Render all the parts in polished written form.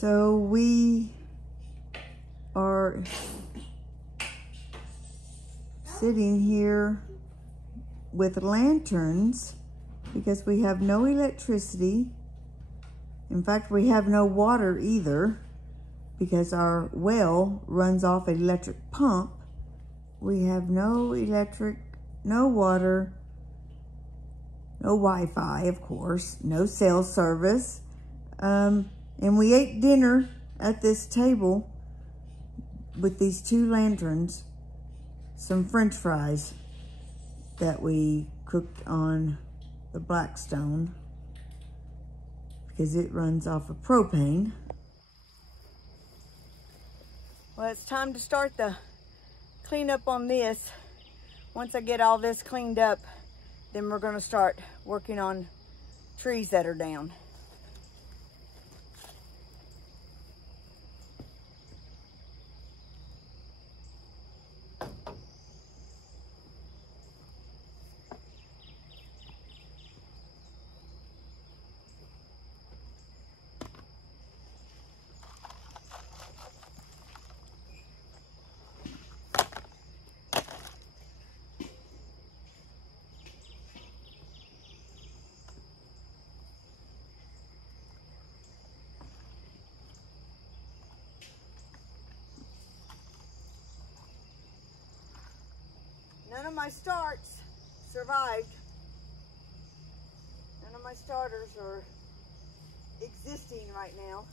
So we are sitting here with lanterns because we have no electricity. In fact, we have no water either because our well runs off an electric pump. We have no electric, no water, no Wi-Fi, of course, no cell service. And we ate dinner at this table with these 2 lanterns, some French fries that we cooked on the Blackstone because it runs off of propane. Well, it's time to start the cleanup on this. Once I get all this cleaned up, then we're gonna start working on trees that are down. None of my starts survived. None of my starters are existing right now.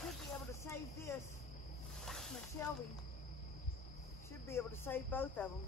Should be able to save this. My Shelby should be able to save both of them.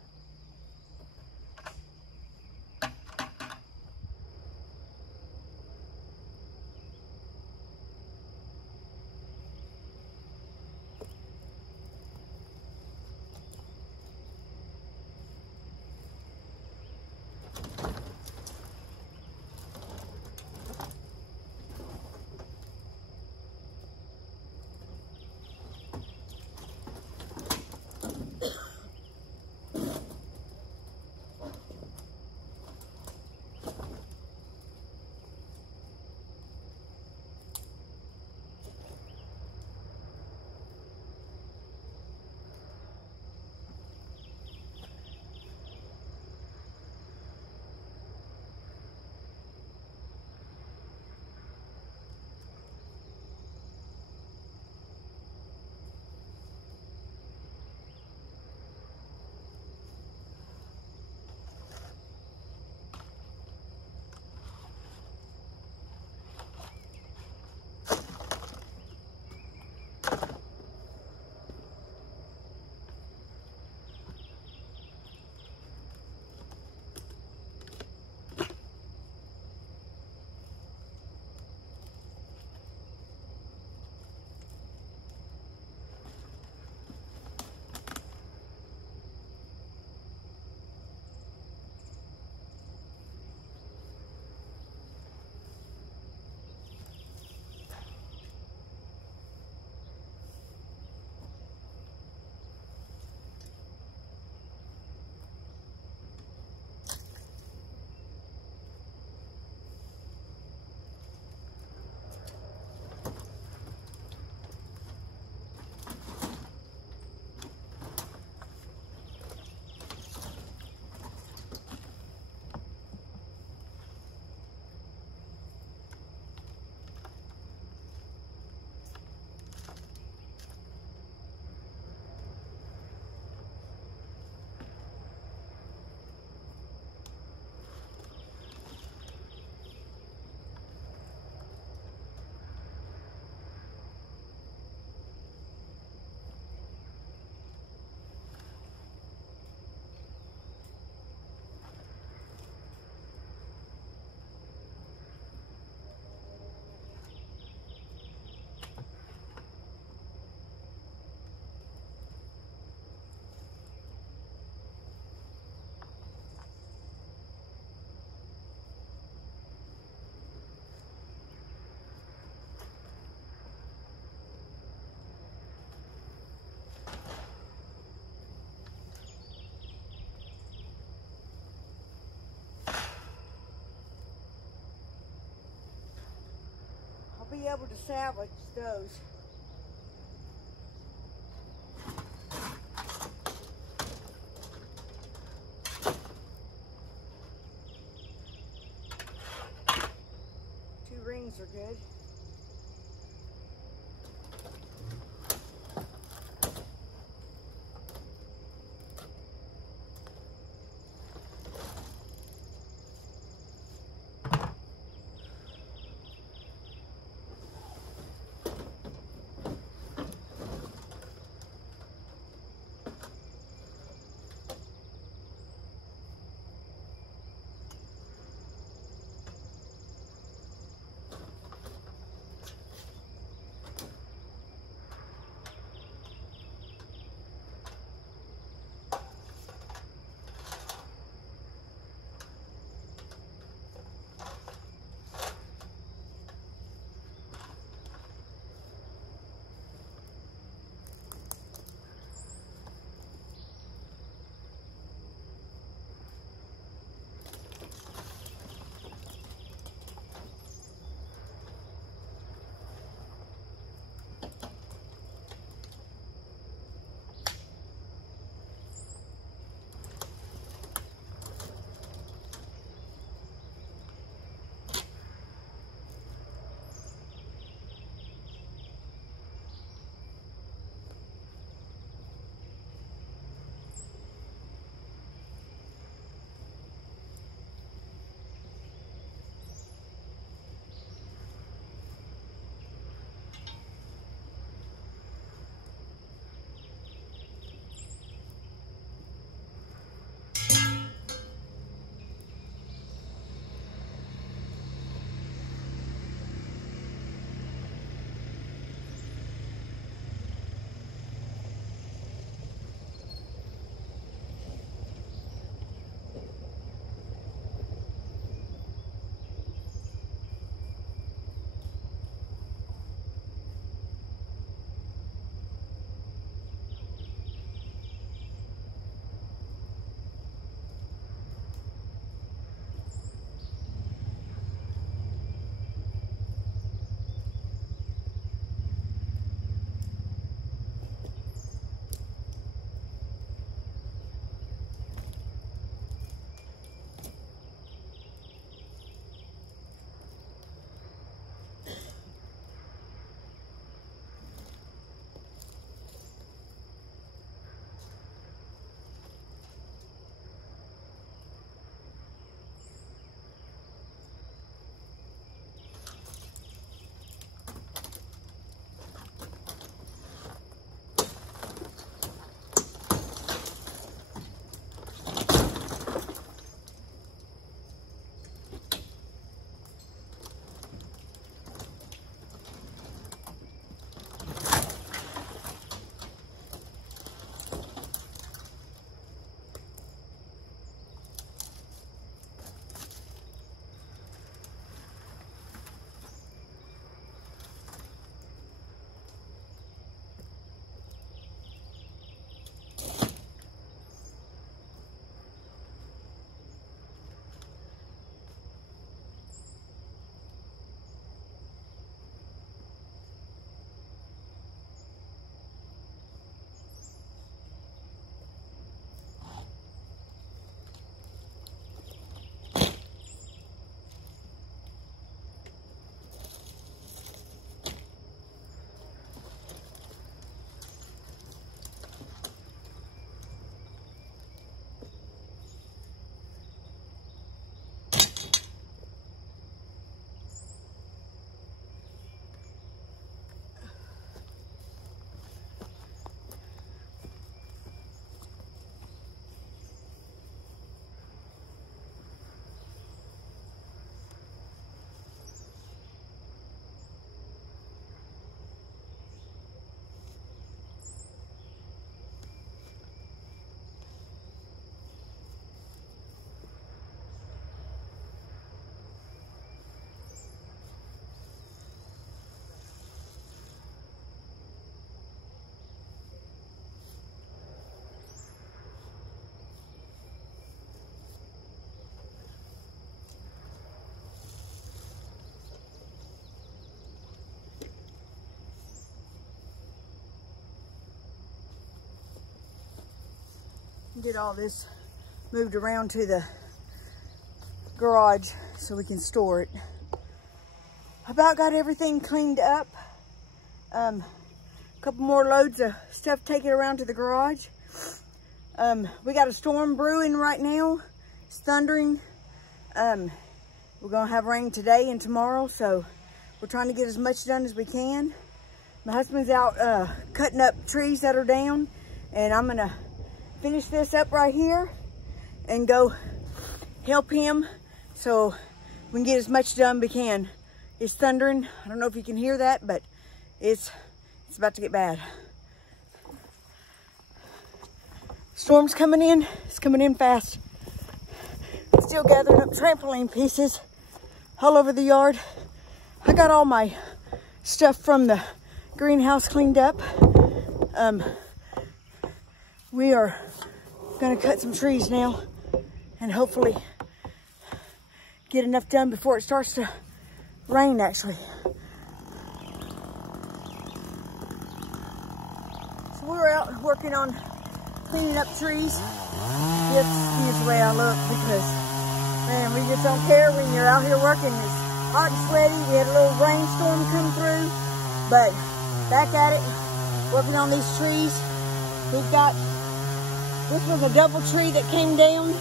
able to salvage those. Two rings are good. Get all this moved around to the garage so we can store it. About got everything cleaned up. A couple more loads of stuff taken around to the garage. We got a storm brewing right now. It's thundering. We're gonna have rain today and tomorrow, so we're trying to get as much done as we can. My husband's out cutting up trees that are down, and I'm gonna finish this up right here and go help him so we can get as much done as we can. It's thundering. I don't know if you can hear that, but it's about to get bad. Storm's coming in. It's coming in fast. Still gathering up trampoline pieces all over the yard. I got all my stuff from the greenhouse cleaned up. We are gonna cut some trees now and hopefully get enough done before it starts to rain, actually. So we're out working on cleaning up trees. You have to excuse the way I look because, man, we just don't care when you're out here working. It's hot and sweaty. We had a little rainstorm come through, but back at it, working on these trees. We've got, this was a double tree that came down.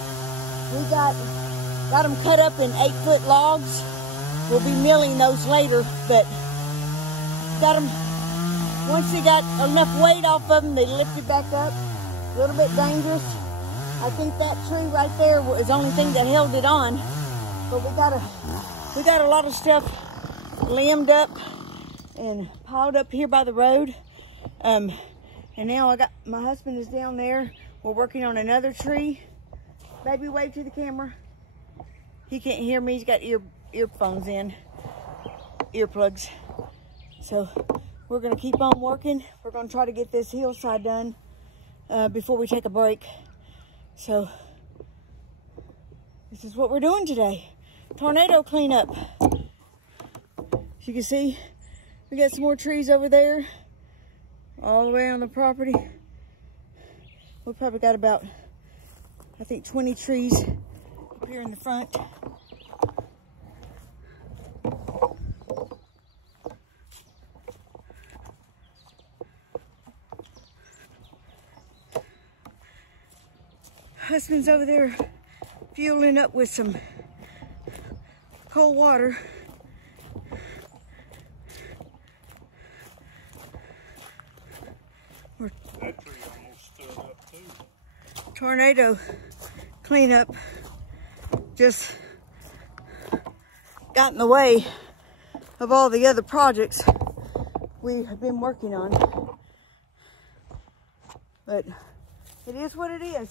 We got them cut up in 8-foot logs. We'll be milling those later, but got them, once they got enough weight off of them, they lifted back up. A little bit dangerous. I think that tree right there was the only thing that held it on. But we got a lot of stuff limbed up and piled up here by the road. And now my husband is down there. We're working on another tree. Baby, wave to the camera. He can't hear me. He's got earphones in, earplugs. So we're gonna keep on working. We're gonna try to get this hillside done before we take a break. So this is what we're doing today. Tornado cleanup. As you can see, we got some more trees over there, all the way on the property. We probably got about, I think, 20 trees up here in the front. Husband's over there fueling up with some cold water. That tree almost stood up too. Tornado cleanup just got in the way of all the other projects we have been working on. But it is what it is.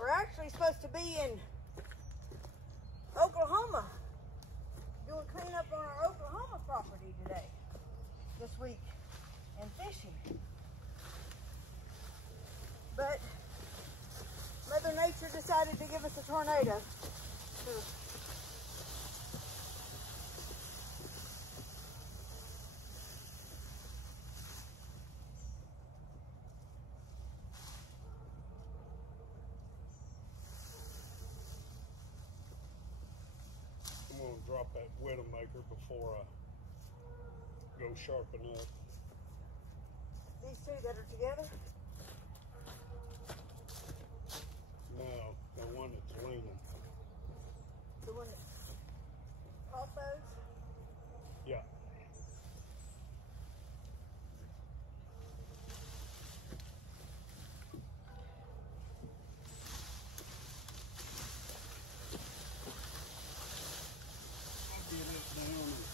We're actually supposed to be in Oklahoma, doing cleanup on our Oklahoma property today, this week, and fishing. But Mother Nature decided to give us a tornado. So I'm going to drop that Widowmaker before I go sharpen up. these two that are together, No, the one that's leaning. the one that caught those. Yeah. I'll get it down and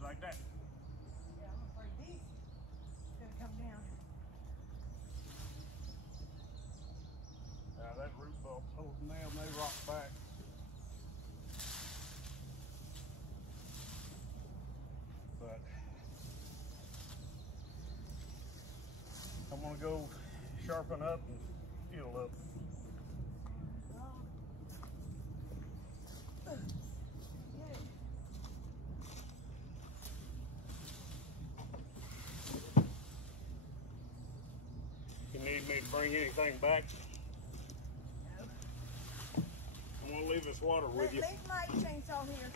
Like that. Yeah, I'm afraid these gonna come down. Now that root bulb's holding them, they rock back. But I'm gonna go sharpen up and fuel up. You need me to bring anything back? No. I'm gonna leave this water with you. Leave my chainsaw here.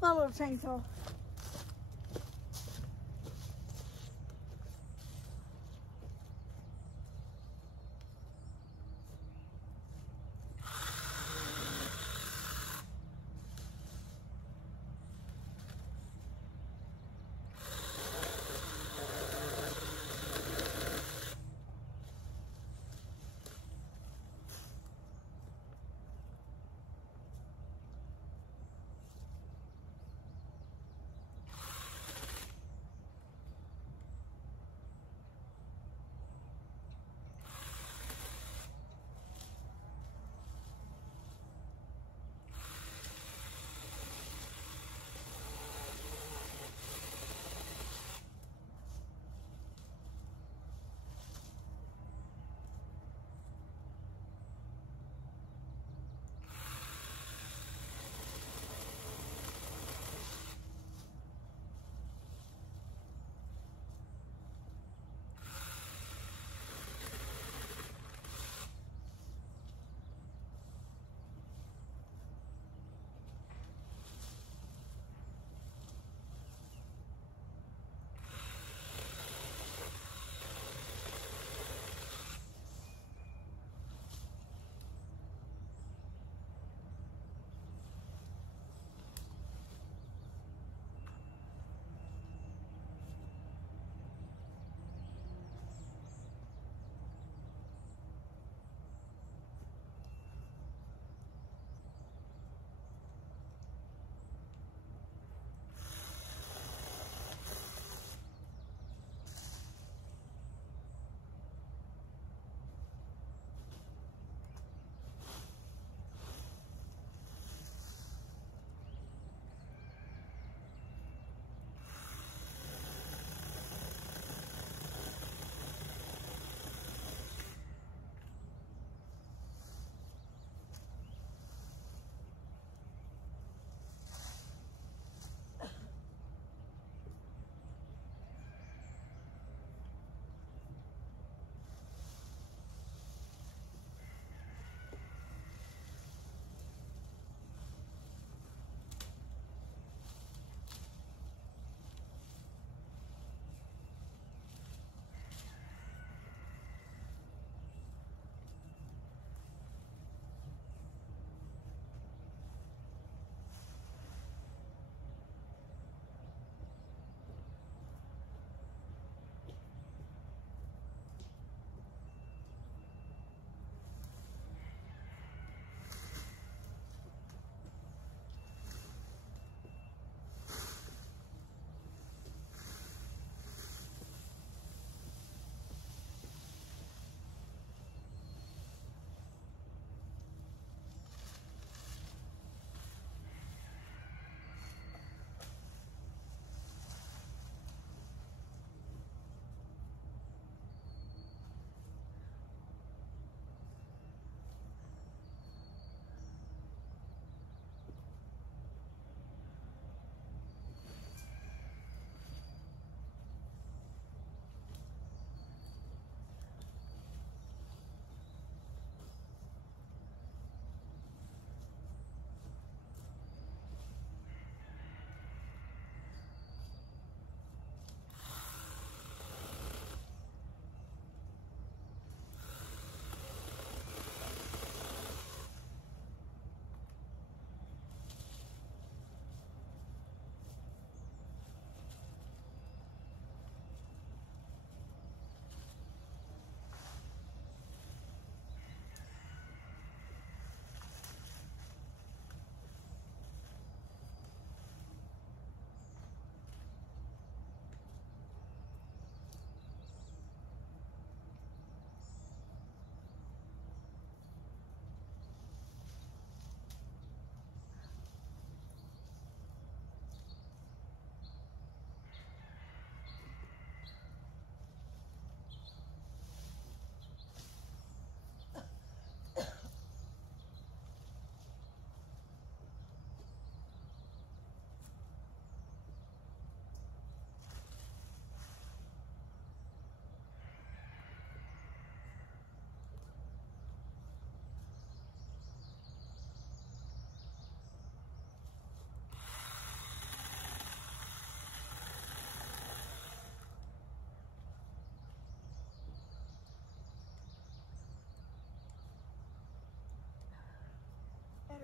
My little chainsaw.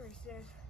battery says.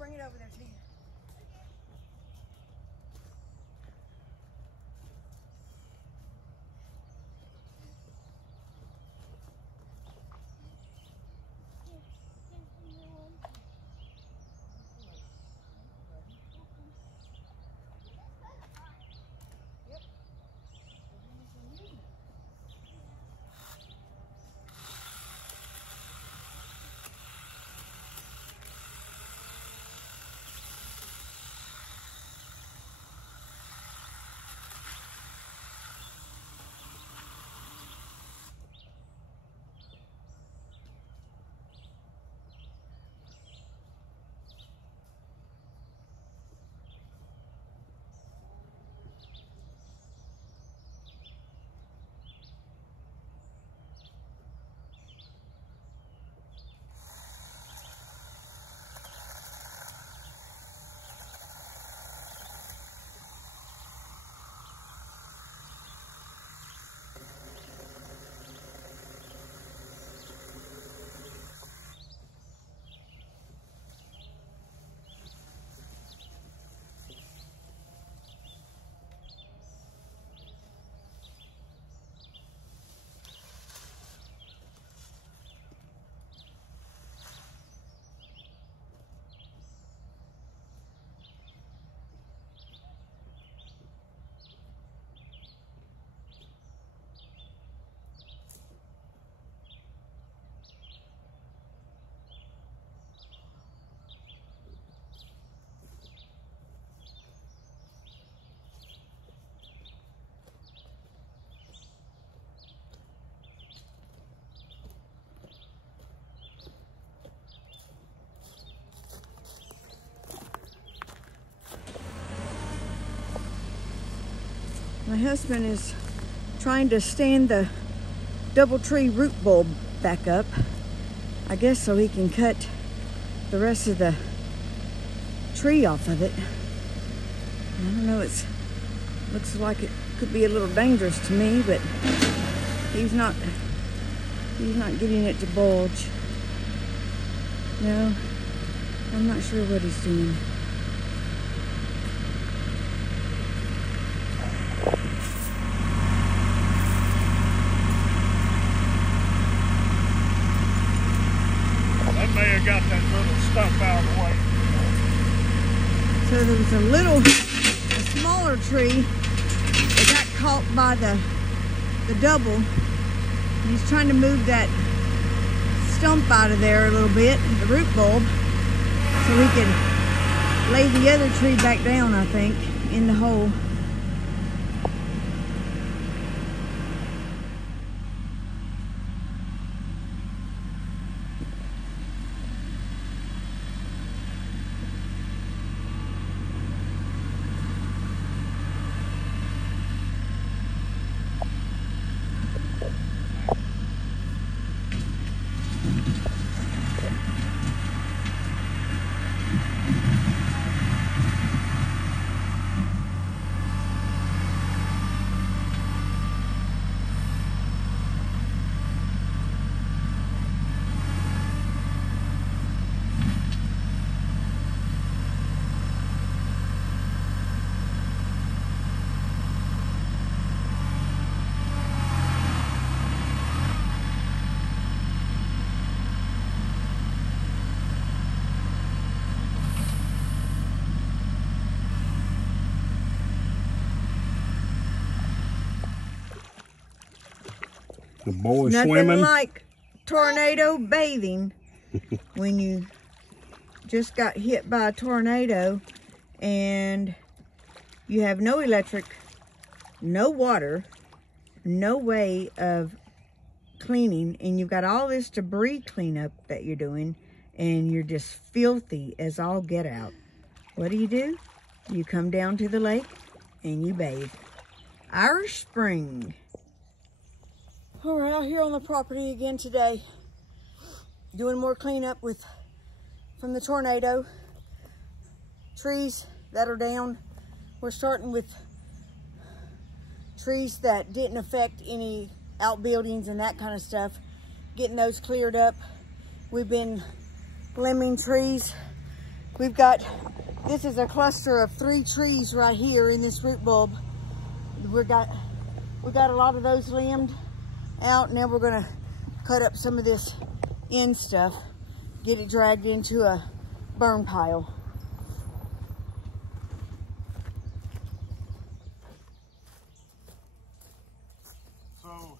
bring it over there to you. My husband is trying to stand the double tree root bulb back up, I guess so he can cut the rest of the tree off of it. I don't know, it looks like it could be a little dangerous to me, but he's not getting it to bulge. No, I'm not sure what he's doing. May have got that little stump out of the way. So there was a smaller tree that got caught by the double. He's trying to move that stump out of there a little bit, the root bulb, so he could lay the other tree back down, I think, in the hole. The boy Nothing swimming. like tornado bathing when you just got hit by a tornado and you have no electric, no water, no way of cleaning, and you've got all this debris cleanup that you're doing, and you're just filthy as all get out. What do? You come down to the lake and you bathe. Irish Spring. We're out here on the property again today, doing more cleanup from the tornado. Trees that are down. We're starting with trees that didn't affect any outbuildings and that kind of stuff, getting those cleared up. We've been limbing trees We've got, this is a cluster of 3 trees right here in this root bulb. We got a lot of those limbed out. Now we're gonna cut up some of this end stuff, get it dragged into a burn pile. So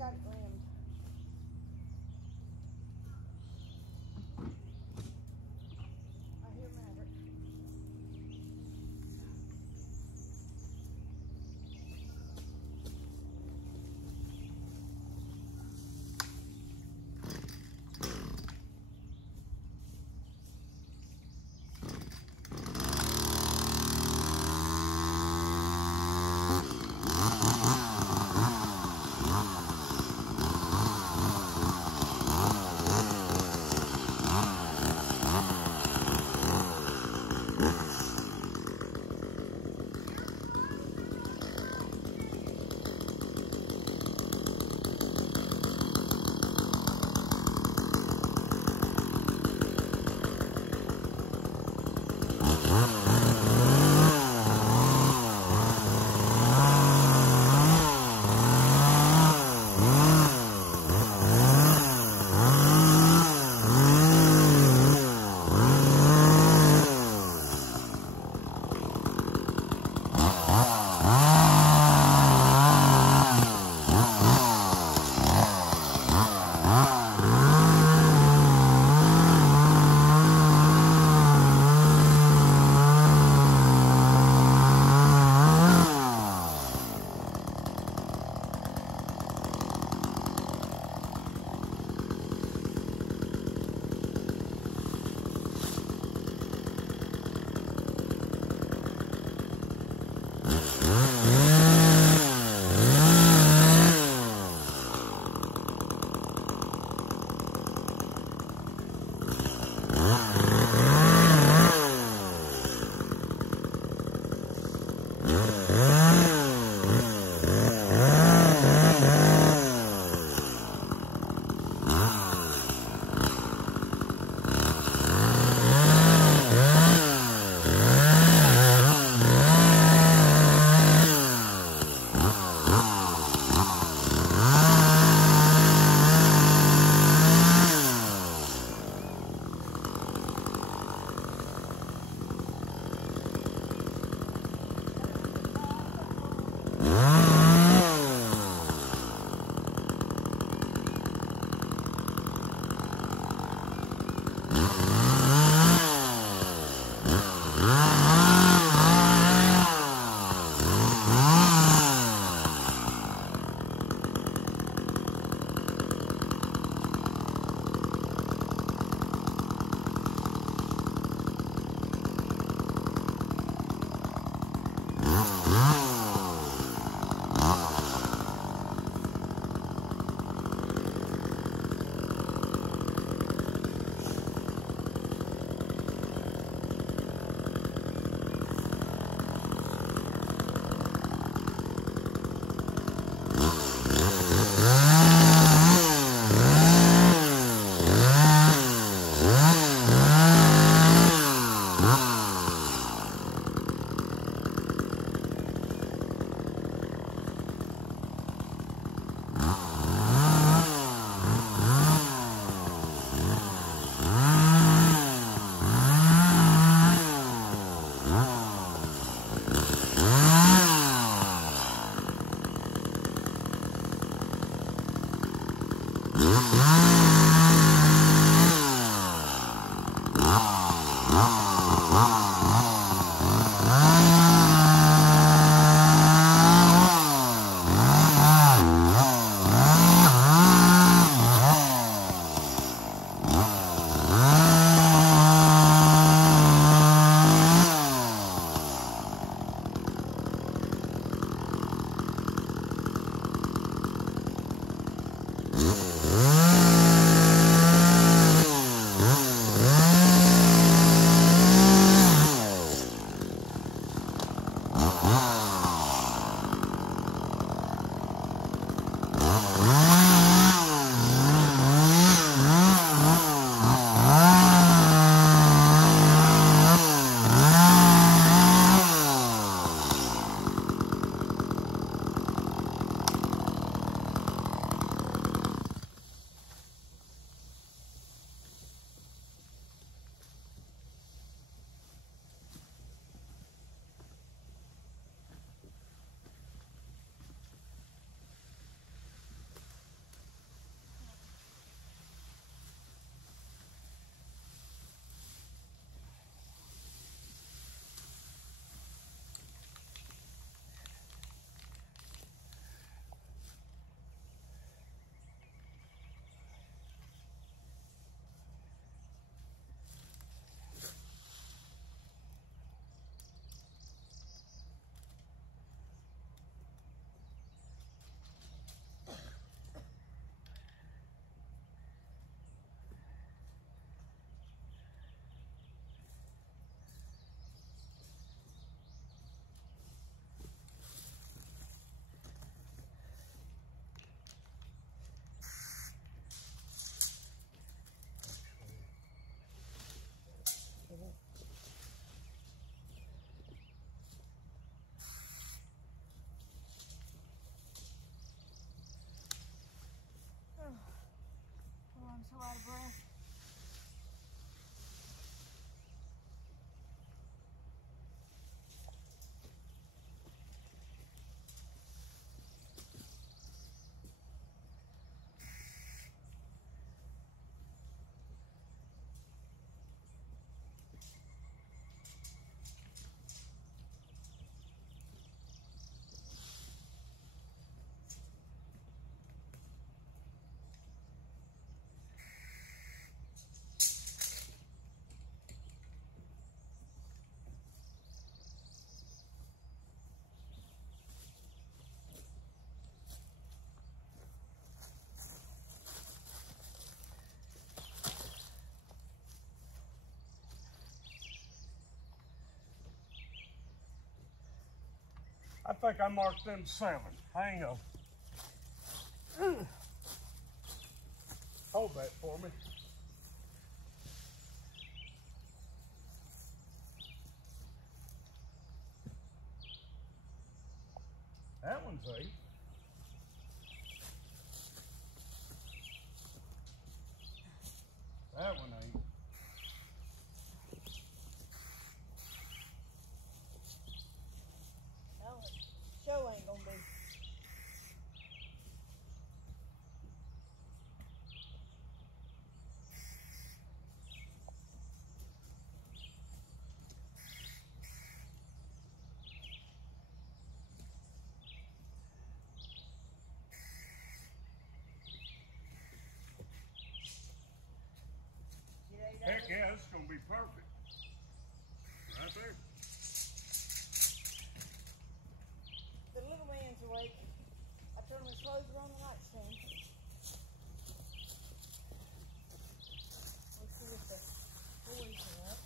got it rimmed. I hear Maverick. I think I marked them 7. Hang on. Hold that for me. That one's 8. That one ain't. Show ain't gonna be. Heck yeah, it's gonna be perfect. Right there. The little man's awake. I turned his clothes on the nightstand. Let's see if the boys are up.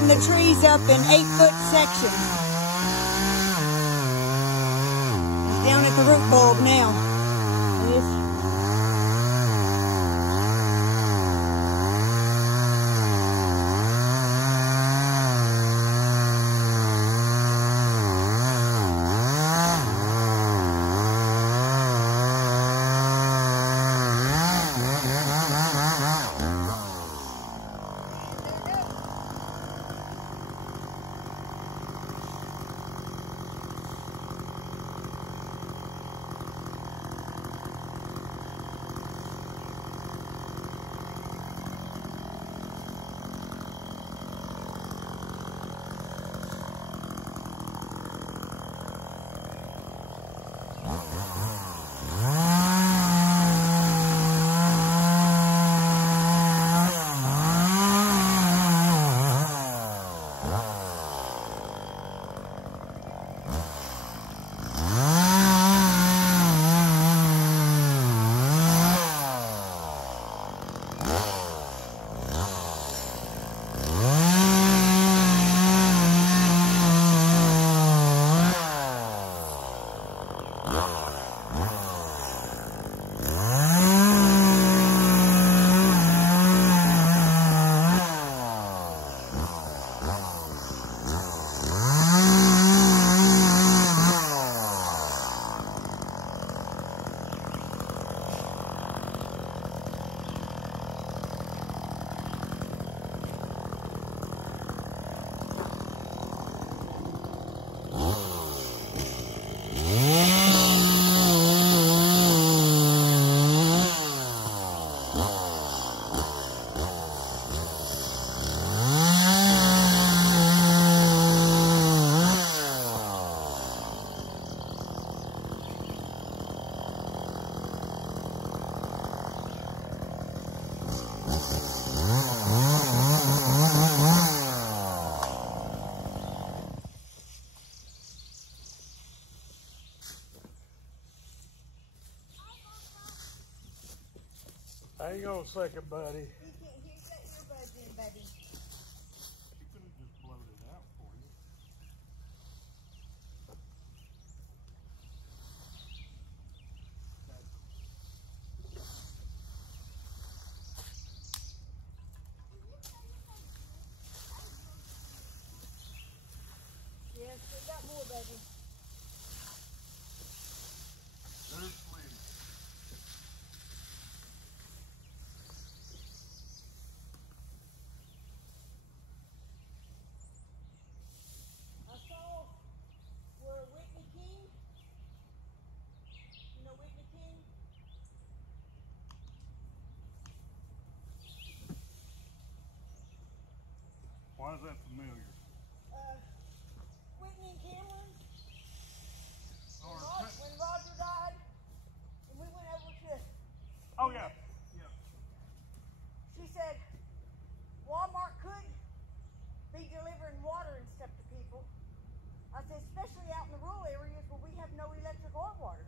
The trees up in 8-foot sections. He's down at the root bulb now. Hang on a second, buddy. He can't hear that earbuds in, baby. She could have just blown it out for you. Yes, we got more, baby. There's plenty. I saw where Whitney King, you know Whitney King? Why is that familiar? Whitney and Cameron, Or when Roger died, and we went over to, oh yeah, yeah. she said Walmart could be delivering water and stuff to people. I said, especially out in the rural areas where we have no electric or water.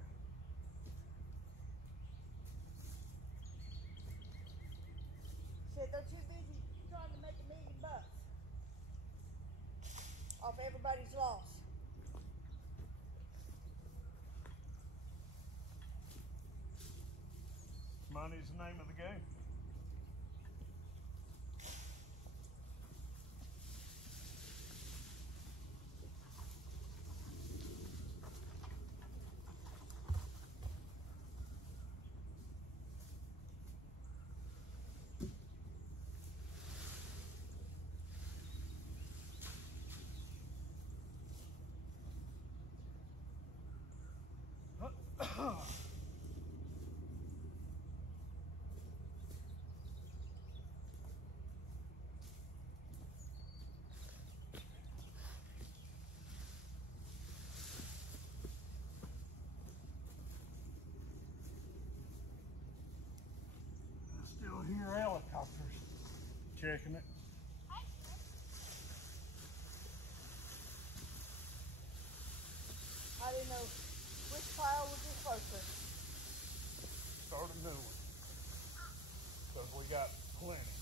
She said they're too busy trying to make $1 million off everybody's loss. Money's the name of the game. Still hear helicopters checking it. I didn't know which pile would be closer. Start a new one. Because we got plenty.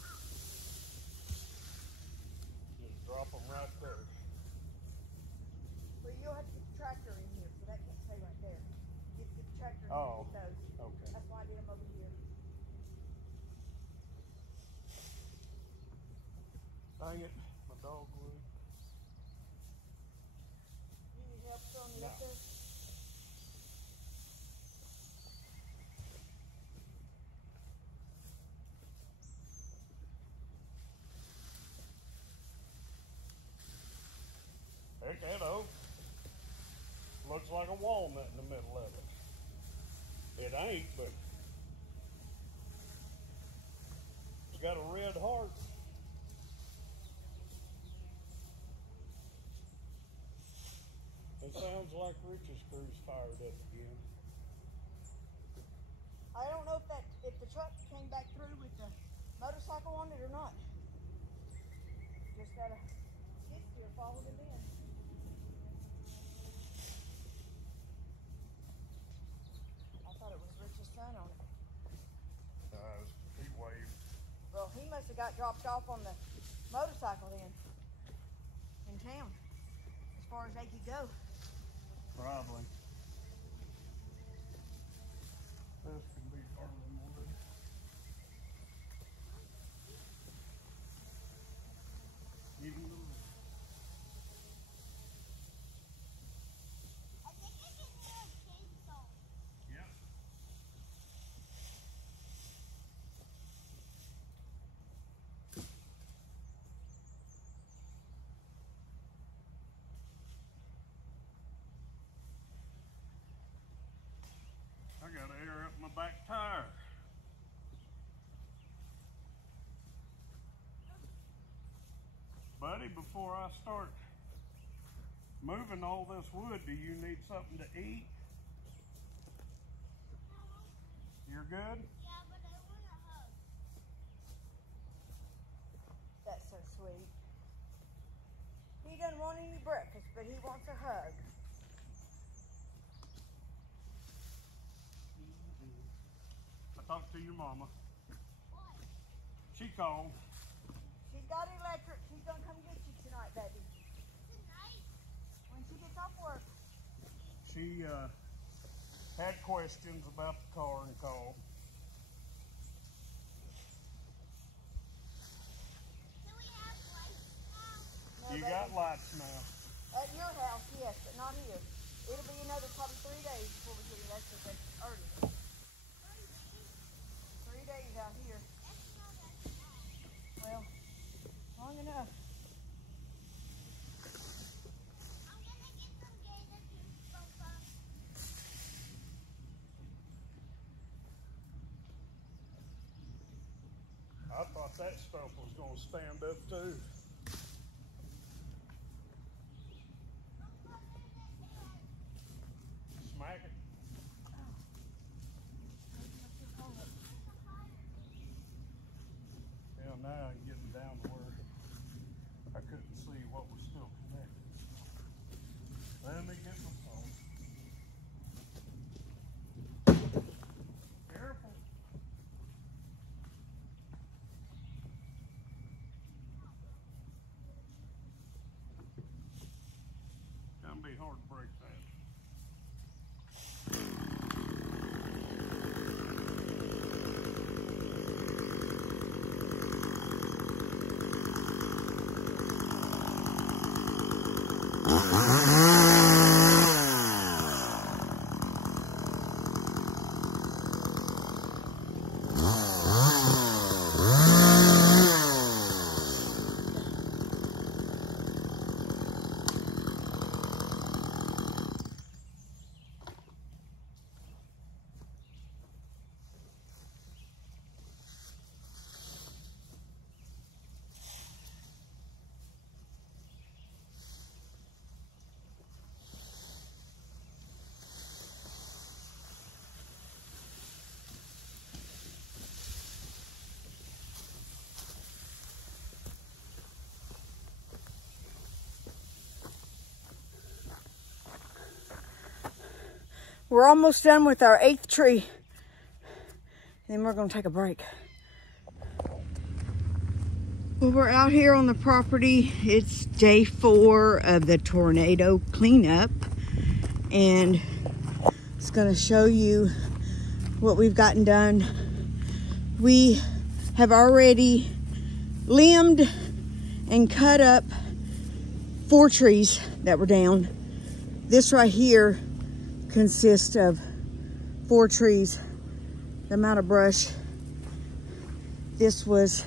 Just drop them right there. Well, you'll have to get the tractor in here, so that can't stay right there. You have to get the tractor in Oh, here and get those. okay. That's why I did them over here. Dang it, my dogwood. You need help throwing it up No. there? Heck, that oak looks like a walnut in the middle of it. It ain't, but it's got a red heart. It sounds like Rich's crew's fired up again. I don't know if the truck came back through with the motorcycle on it or not. Just got a skid steer following him in. I thought it was Rich's son on it. He waved. Well, he must have got dropped off on the motorcycle then in town, as far as they could go. Probably. This can be hardly wood. Even though. I think I can hear a chainsaw. Yep. I gotta air up my back tire. Buddy, before I start moving all this wood, do you need something to eat? You're good? Yeah, but I want a hug. That's so sweet. He doesn't want any breakfast, but he wants a hug. I talked to your mama. She called. She's got electric. She's gonna come get you tonight, baby. When she gets off work. She had questions about the car and called. Do we have lights now? No, You baby. got lights now. At your house, yes, but not here. It'll be another probably 3 days before we get it. That's just early. 3 days out here. That's not that bad. Well, long enough. I'm gonna get some gator juice from I thought that stuff was going to stand up too. Smack it. Yeah, now I'm getting down to where I couldn't see what was still connected. Let me get my phone. Careful. Gonna be hard to break that. We're almost done with our 8th tree. Then we're gonna take a break. Well, we're out here on the property. It's day 4 of the tornado cleanup. And it's gonna show you what we've gotten done. We have already limbed and cut up 4 trees that were down. This right here consists of 4 trees. The amount of brush. This was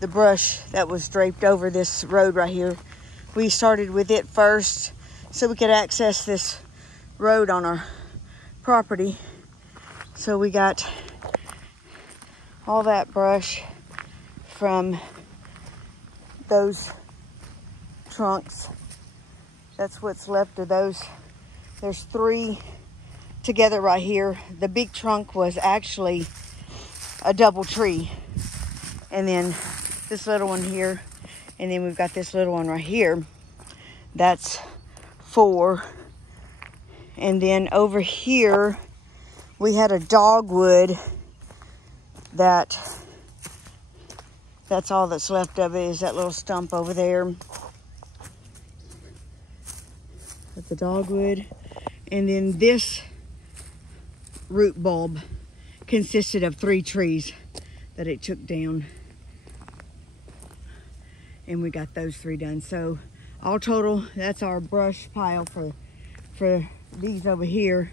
the brush that was draped over this road right here. We started with it first so we could access this road on our property. So we got all that brush from those trunks. That's what's left of those. There's 3 together right here. The big trunk was actually a double tree. And then this little one here. And then we've got this little one right here. That's 4. And then over here, we had a dogwood that's all that's left of it is that little stump over there. The dogwood. And then this root bulb consisted of 3 trees that it took down. And we got those 3 done. So all total, that's our brush pile for these over here.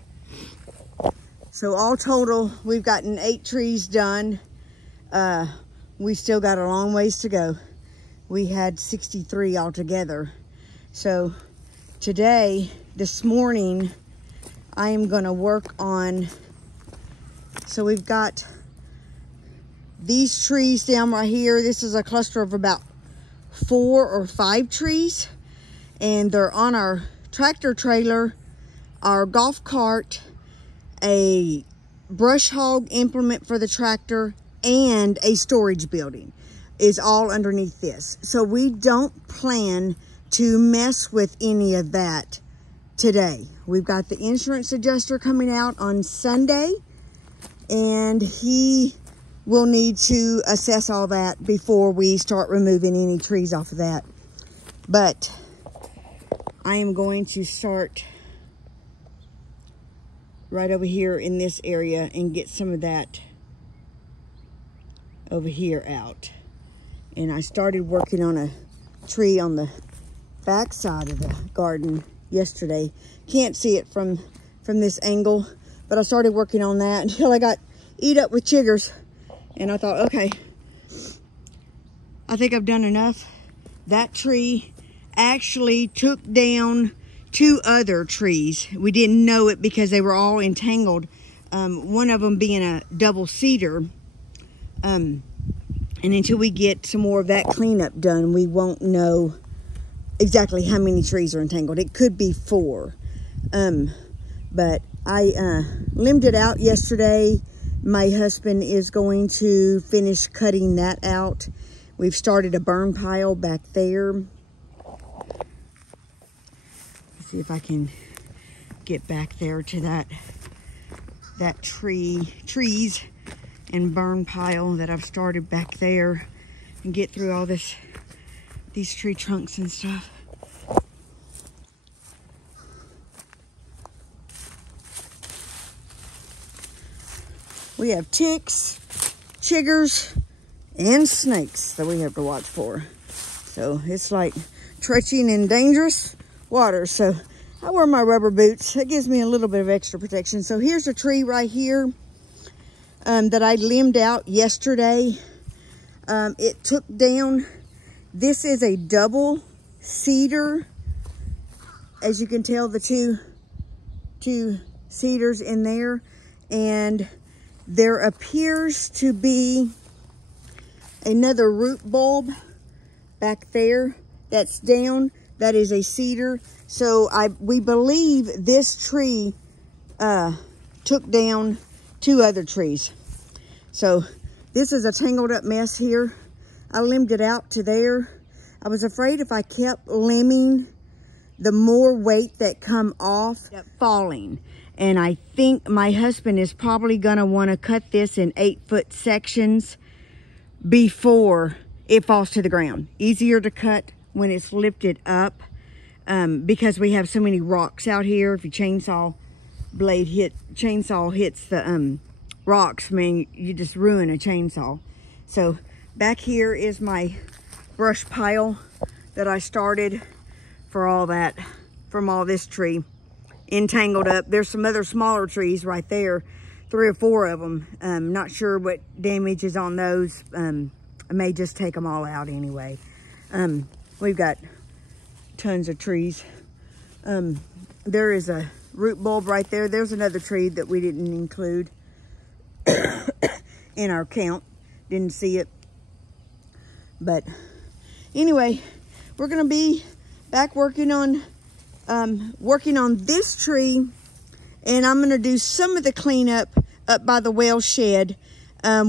So all total, we've gotten 8 trees done. We still got a long ways to go. We had 63 altogether. So today, this morning, I am gonna work on, so we've got these trees down right here. This is a cluster of about 4 or 5 trees, and they're on our tractor trailer, our golf cart, a brush hog implement for the tractor, and a storage building is all underneath this. So we don't plan to mess with any of that today. We've got the insurance adjuster coming out on Sunday, and he will need to assess all that before we start removing any trees off of that. But I am going to start right over here in this area and get some of that over here out. And I started working on a tree on the back side of the garden yesterday. Can't see it from this angle, but I started working on that until I got eat up with chiggers. And I thought, okay, I think I've done enough. That tree actually took down 2 other trees. We didn't know it because they were all entangled. One of them being a double cedar. And until we get some more of that cleanup done, we won't know exactly how many trees are entangled. It could be 4. But I limbed it out yesterday. My husband is going to finish cutting that out. We've started a burn pile back there. Let's see if I can get back there to that trees and burn pile that I've started back there, and get through all these tree trunks and stuff. We have ticks, chiggers, and snakes that we have to watch for. So it's like treacherous and dangerous water. So I wear my rubber boots. That gives me a little bit of extra protection. So here's a tree right here that I limbed out yesterday. It took down, this is a double cedar. As you can tell, the two cedars in there. And there appears to be another root bulb back there that's down. That is a cedar. So we believe this tree took down 2 other trees. So this is a tangled up mess here. I limbed it out to there. I was afraid if I kept limbing, the more weight that come off kept falling. And I think my husband is probably gonna wanna cut this in 8-foot sections before it falls to the ground. Easier to cut when it's lifted up because we have so many rocks out here. If your chainsaw hits the rocks, man, you just ruin a chainsaw. So back here is my brush pile that I started for all that, from all this tree entangled up. There's some other smaller trees right there, 3 or 4 of them. Not sure what damage is on those. I may just take them all out anyway. We've got tons of trees. There is a root bulb right there. There's another tree that we didn't include in our count. Didn't see it. But anyway, we're gonna be back working on this tree, and I'm gonna do some of the cleanup up by the whale shed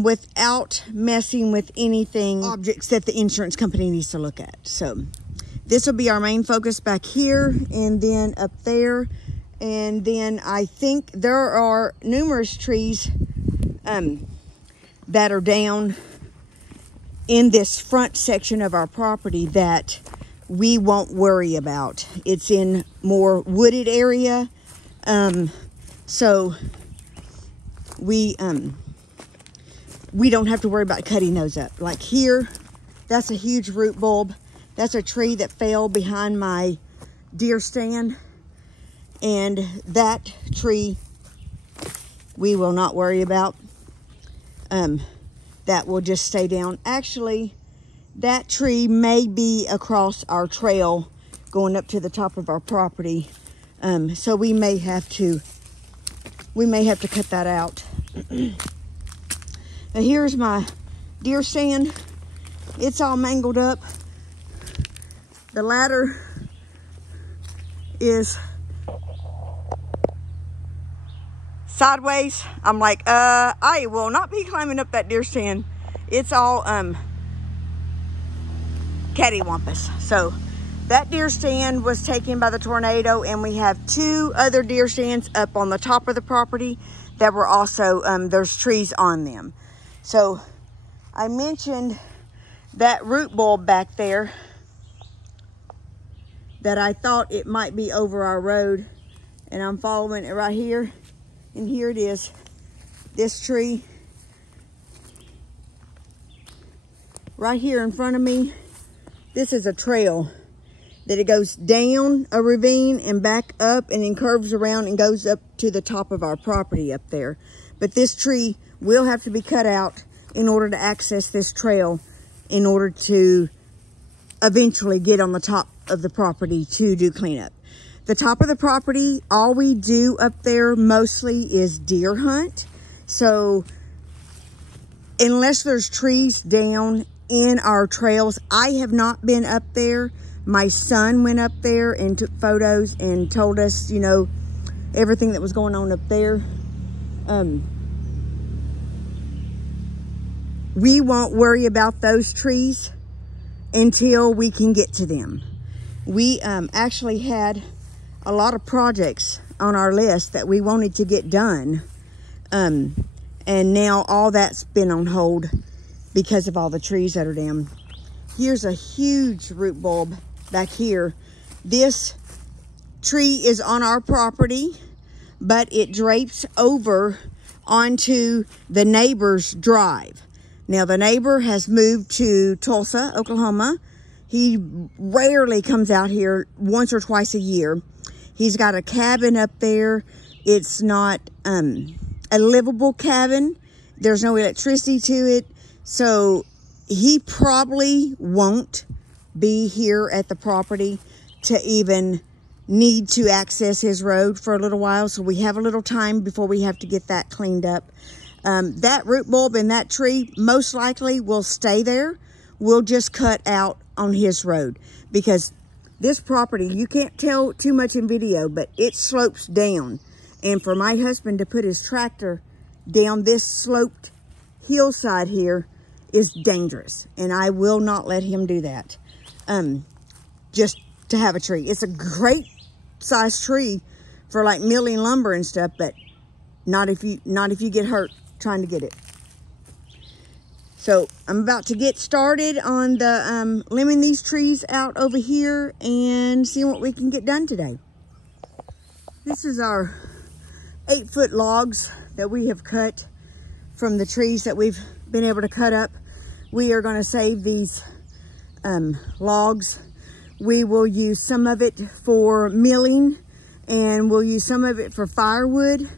without messing with anything, objects that the insurance company needs to look at. So this will be our main focus back here, and then up there. And then I think there are numerous trees that are down in this front section of our property that we won't worry about. It's in more wooded area. So we don't have to worry about cutting those up. Like here, that's a huge root bulb. That's a tree that fell behind my deer stand. And that tree we will not worry about. That will just stay down. Actually, that tree may be across our trail going up to the top of our property. So we may have to cut that out. Now here's my deer stand. It's all mangled up. The ladder is sideways. I'm like, I will not be climbing up that deer stand. It's all cattywampus. So That deer stand was taken by the tornado, and we have 2 other deer stands up on the top of the property that were also, there's trees on them. So I mentioned that root bulb back there that I thought it might be over our road, and I'm following it right here, and here it is. This tree right here in front of me, this is a trail that it goes down a ravine and back up and then curves around and goes up to the top of our property up there. But this tree will have to be cut out in order to access this trail, in order to eventually get on the top of the property to do cleanup. The top of the property, all we do up there mostly is deer hunt. So unless there's trees down in our trails, I have not been up there. My son went up there and took photos and told us, you know, everything that was going on up there. We won't worry about those trees until we can get to them. We actually had a lot of projects on our list that we wanted to get done. And now all that's been on hold because of all the trees that are down. Here's a huge root bulb back here. This tree is on our property, but it drapes over onto the neighbor's drive. Now the neighbor has moved to Tulsa, Oklahoma. He rarely comes out here, once or twice a year. He's got a cabin up there. It's not a livable cabin. There's no electricity to it. So he probably won't be here at the property to even need to access his road for a little while. So we have a little time before we have to get that cleaned up. That root bulb in that tree most likely will stay there. We'll just cut out on his road, because this property, you can't tell too much in video, but it slopes down. And for my husband to put his tractor down this sloped hillside here is dangerous, and I will not let him do that. Just to have a tree. It's a great size tree for like milling lumber and stuff, but not if you get hurt trying to get it. So I'm about to get started on the limbing these trees out over here and seeing what we can get done today. This is our 8-foot logs that we have cut from the trees that we've been able to cut up. We are going to save these logs. We will use some of it for milling, and we'll use some of it for firewood,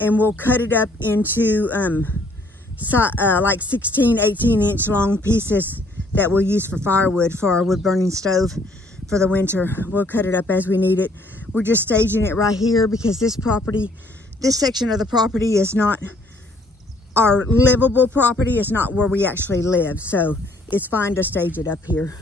and we'll cut it up into like 16, 18-inch long pieces that we'll use for firewood for our wood burning stove for the winter. We'll cut it up as we need it. We're just staging it right here because this property, this section of the property is not our livable property. It's not where we actually live, so it's fine to stage it up here.